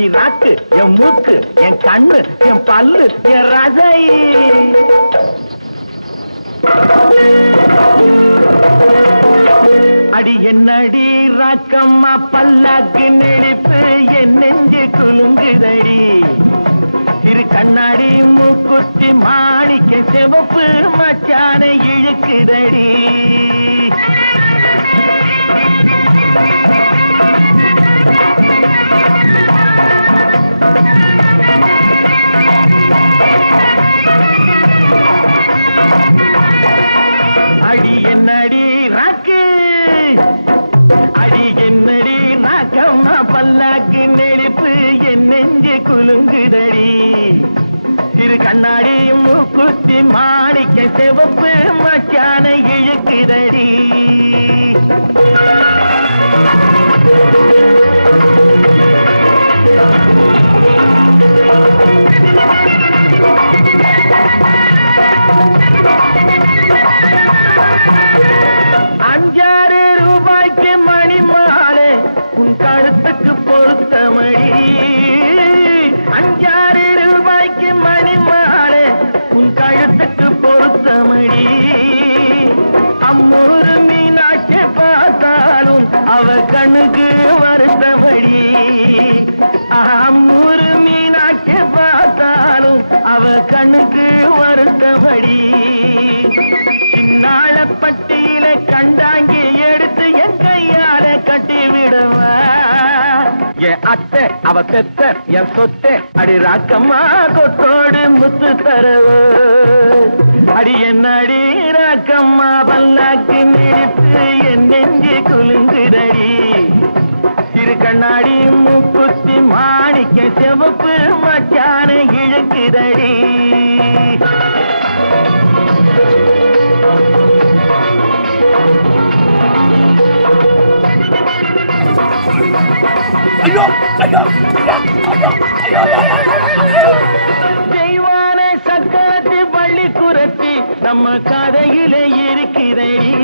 அடி நாக்கு என் மூக்கு என் கண்ணு என் பல்லு என் ரசை. அடி என்னடி ராக்கம்மா பல்லாக்கு நெளிப்பு என் நெஞ்சு குலுங்குதடி. திரு கண்ணாடி மூக்குத்தி மாணிக்க சிவப்பு மச்சான இழுக்குதடி. அடி என்னடி ராக்கு அடி என்னடி ராக்கம்மா பல்லாக்கு நெளிப்பு என் நெஞ்சு குலுங்குதடி. திரு கண்ணாடி மூக்குத்தி மாணிக்க சிவப்பு மச்சான இழுக்குதடி. ₹5 மணி மாலை உன் கழுத்துக்கு பொருத்தமடி. ₹5 மணி மாலை உன் கழுத்துக்கு பொருத்தமடி. அம்மூரு மீனாட்சி பார்த்தாலும் அவ கண்ணுக்கு வருத்தமடி. அம்மூரு மீனாட்சி பார்த்தாலும் அவ கண்ணுக்கு வருத்தமடி. நாளப்பட்டியில கண்டாங்கி எடுத்து என் கையால கட்டி விடுவா. என் அத்தை அவ பெத்த என் சொத்தை அடி ராக்கம்மா கொத்தோடு முத்து தரவு. அடி என்னடி ராக்கம்மா பல்லாக்கு நெளிப்பு என் நெஞ்சு குலுங்குதடி. திரு கண்ணாடி மூக்குத்தி மாணிக்க சிவப்பு மச்சான இழுக்குதடி. ஐயோ ஐயோ ஐயோ ஐயோ! தெய்வான சக்கரத்து பள்ளி குரத்தி நம்ம கதையில இருக்கிறடி.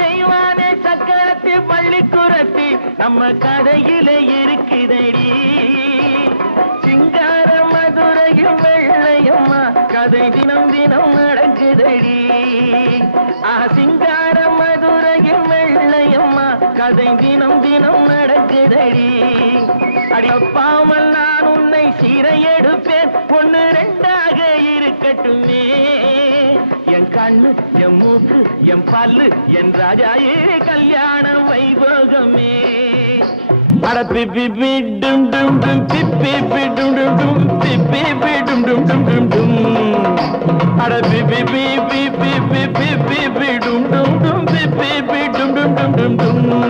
தெய்வான சக்கரத்து பள்ளி குரத்தி நம்ம கதையில இருக்கிறடி. சிங்கார மதுரையும் வெள்ளையம்மா கதை தினம் தினம் நடக்குதடி. சிங்கார மதுரையும் வெள்ளையம்மா கதை தினம் தினம் நடக்குதடி. அடிப்பாமல் நான் உன்னை சீரை எடுப்பேன், 1 2ஆக இருக்கட்டுமே. என் கண்ணு என் மூக்கு என் பல்லு என் ராஜாயே கல்யாண வைபோகமே. அட பிப்பி பி டும் டும் டும் பிப்பி பி டும் டும் டும் பிப்பி பி டும் டும் டும் டும் டும். அட பிப்பி பி பி பி பி பிப்பி பி டும் டும் டும் பிப்பி பி டும் டும் டும் டும் டும்.